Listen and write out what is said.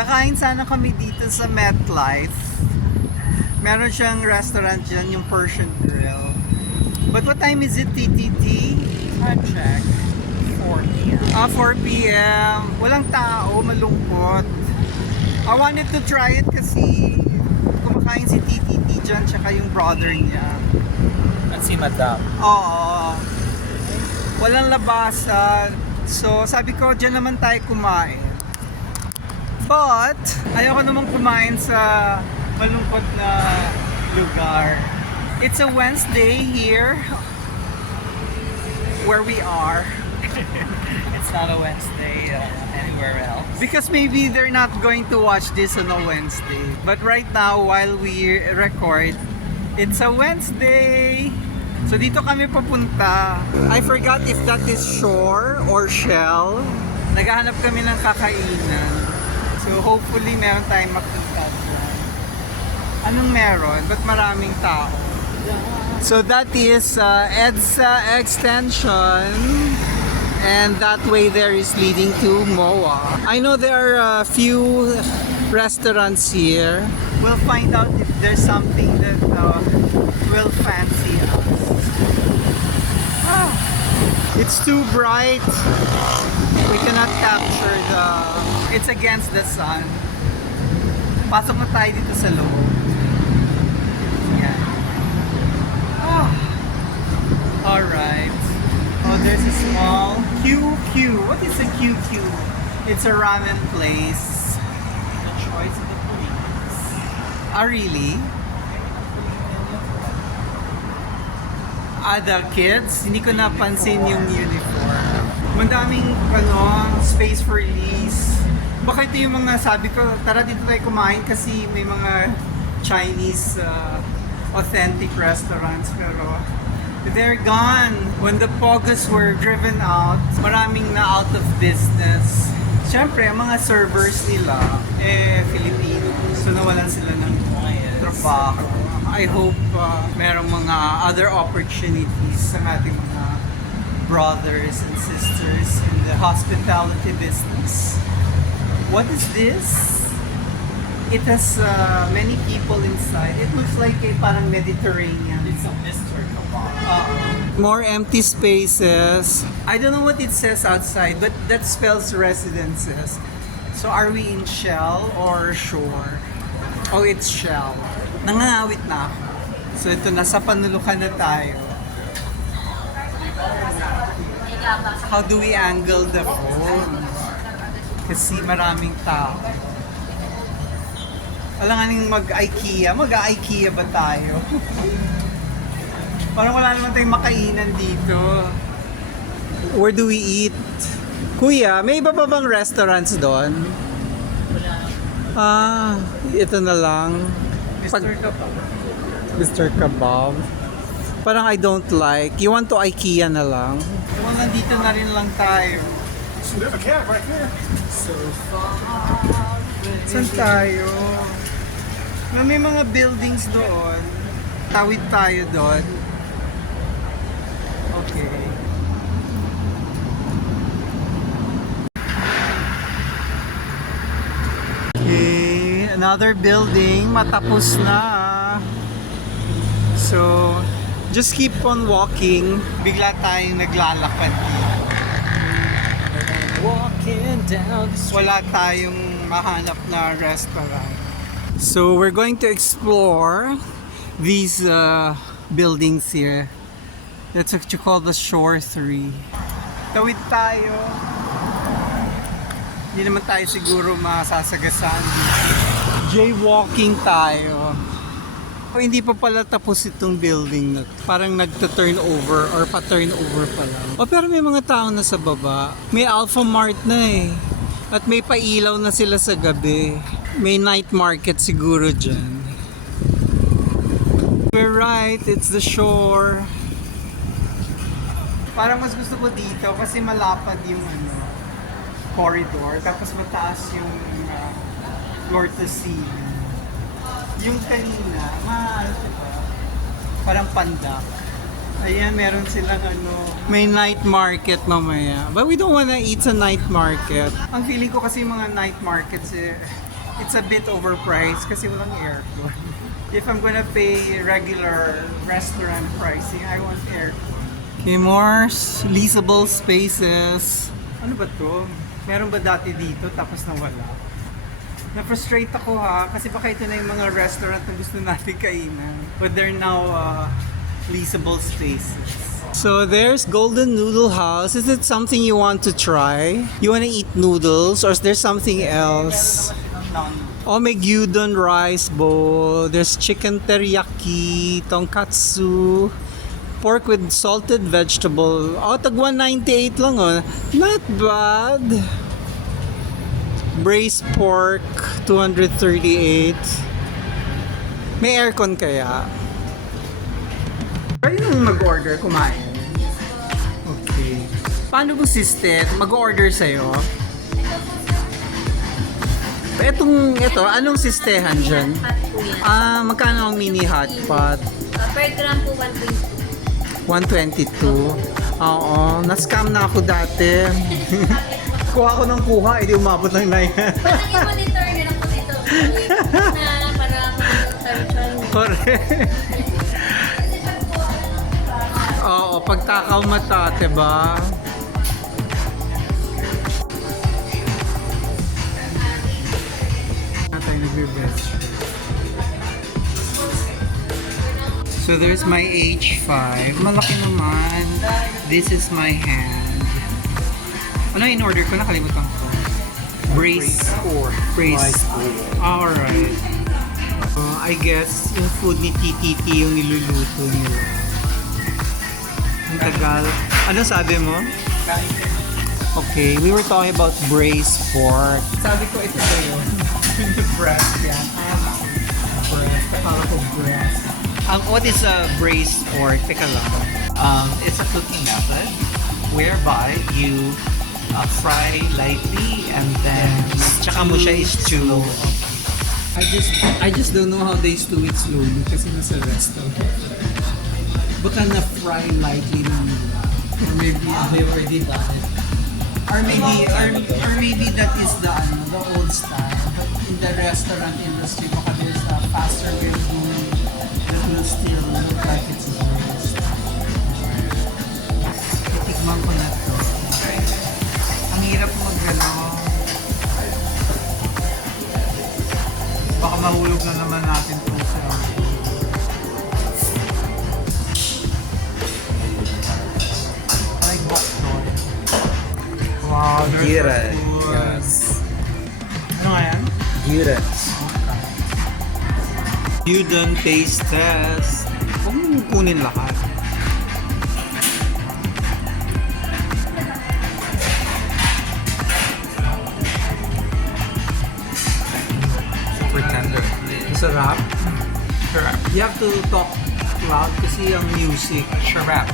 Kakain sana kami dito sa MetLife. Meron siyang restaurant dyan, yung Persian Grill. But what time is it, TTT? Time check. 4 p.m. 4 p.m. Walang tao, malungkot. I wanted to try it kasi kumakain si TTT dyan, tsaka yung brother niya. At si Madam. Oo. Walang labasan. So, sabi ko, dyan naman tayo kumain. But, ayoko namang kumain sa malungkot na lugar. It's a Wednesday here where we are. It's not a Wednesday anywhere else. Because maybe they're not going to watch this on a Wednesday. But right now, while we record, it's a Wednesday. So dito kami papunta. I forgot if that is shore or shell. Naghahanap kami ng kakainan. So hopefully meron tayong makita dyan. Anong meron? Ba't maraming tao? So that is EDSA Extension. And that way there is leading to MOA. I know there are a few restaurants here. We'll find out if there's something that will fancy us. It's too bright. We cannot capture the... It's against the sun. Pasok na tayo dito sa loob. Yan. Alright. Oh, there's a small QQ. What is a QQ? It's a ramen place. The choice of the police. Really? The kids? Hindi ko napansin yung uniform. Madaming space for release. Baka ito yung mga sabi ko, tara dito tayo kumain kasi may mga Chinese authentic restaurants pero they're gone. When the Pogus were driven out, maraming na out of business. Siyempre, ang mga servers nila, Filipino. So nawalan sila ng trabaho. I hope merong mga other opportunities sa ating mga brothers and sisters in the hospitality business. What is this? It has many people inside. It looks like a parang Mediterranean. It's a Mr. Kebab. More empty spaces. I don't know what it says outside, but that spells residences. So are we in shell or shore? Oh, it's shell. Nangangawit na ako. So ito, nasa panulukan na tayo. How do we angle the phone? Kasi maraming tao. Alanganing mag-IKEA. Mag-IKEA ba tayo? Parang wala naman tayong makainan dito. Where do we eat? Kuya, may iba pa bang restaurants doon? Ito na lang. Mr. Kebab. Mr. Kebab. Parang I don't like. You want to IKEA na lang? Well, nandito na rin lang tayo. So there's a cab right there. So far. Saan tayo? May mga buildings doon. Tawid tayo doon. Okay. Okay, another building. Matapos na. So, just keep on walking. Bigla tayong naglalakad dito. Walking down the street. Wala tayong mahanap na restaurant. So we're going to explore these buildings here. That's what you call the Shore 3. Tawid tayo. Hindi naman tayo siguro masasagasaan dito. Jaywalking tayo. Hindi pa pala tapos itong building na to. Parang nagta-turn over or pa-turn over pa lang. Pero may mga tao na sa baba. May Alpha Mart na eh. At may pailaw na sila sa gabi. May night market siguro dyan. We're right, it's the shore. Parang mas gusto ko dito kasi malapad yung corridor. Tapos mataas yung floor to ceiling. Yung kanina, parang pandak. Ayan, meron silang may night market mamaya. But we don't wanna eat sa night market. Ang feeling ko kasi mga night markets it's a bit overpriced kasi walang aircon. If I'm gonna pay regular restaurant pricing, I want aircon. Okay, more leasable spaces. Ano ba to? Meron ba dati dito tapos nawala? Na-frustrate ako ha, kasi baka ito na yung mga restaurant na gusto natin kainan. But they're now leasable spaces. So there's Golden Noodle House. Is it something you want to try? You want to eat noodles or is there something else? Oh, may gyudon rice bowl. There's chicken teriyaki, tonkatsu, pork with salted vegetable. Oh, tag 198 lang oh. Not bad. Braised pork, 238. May aircon kaya? Pwede nang mag-order, kumain. Okay. Paano mo system? Mag-order sa'yo? Ito, anong sistehan dyan? Hot po yan. Magkano ang mini hot pot? Per gram po 1.2. 122. Oo, na-scam na ako dati. Kuha ko ng kuha, hindi umabot lang na yan. Parang i-monitor nyo lang po dito. Na para mag-search. Correct. Oo, pagtakaw mata, diba? Tayo nagbe-best. So there's my H5. Malaki naman. This is my hand. Ano in order ko? Nakalimutan ko. Brace. Brace. Alright. I guess yung food ni TTT yung niluluto nila. Ang tagal. Ano sabi mo? Okay, we were talking about braised pork. Sabi ko ito sa'yo. Breast yan. Breast. Akala ko breast. What is a braised pork? Teka lang. It's a cooking method whereby you fry lightly and then Tsaka mo siya i-stew. I just don't know how they stew it slowly kasi nasa restaurant. Baka na-fry lightly lang nila. Or maybe they already done it. Or maybe that is the old style. But in the restaurant industry, baka there's a faster version that will still look like it's braised. Titikman ko na to. Ang hirap mag-gano. Baka mahulog na naman natin ito sa like boknoy. Wow, there's Gira. the food. Yes. Ano nga yan? Gyros. Gyudon taste test. Huwag mong kunin lahat. Super tender. Masarap. sharap. You have to talk loud kasi ang music. Sharap.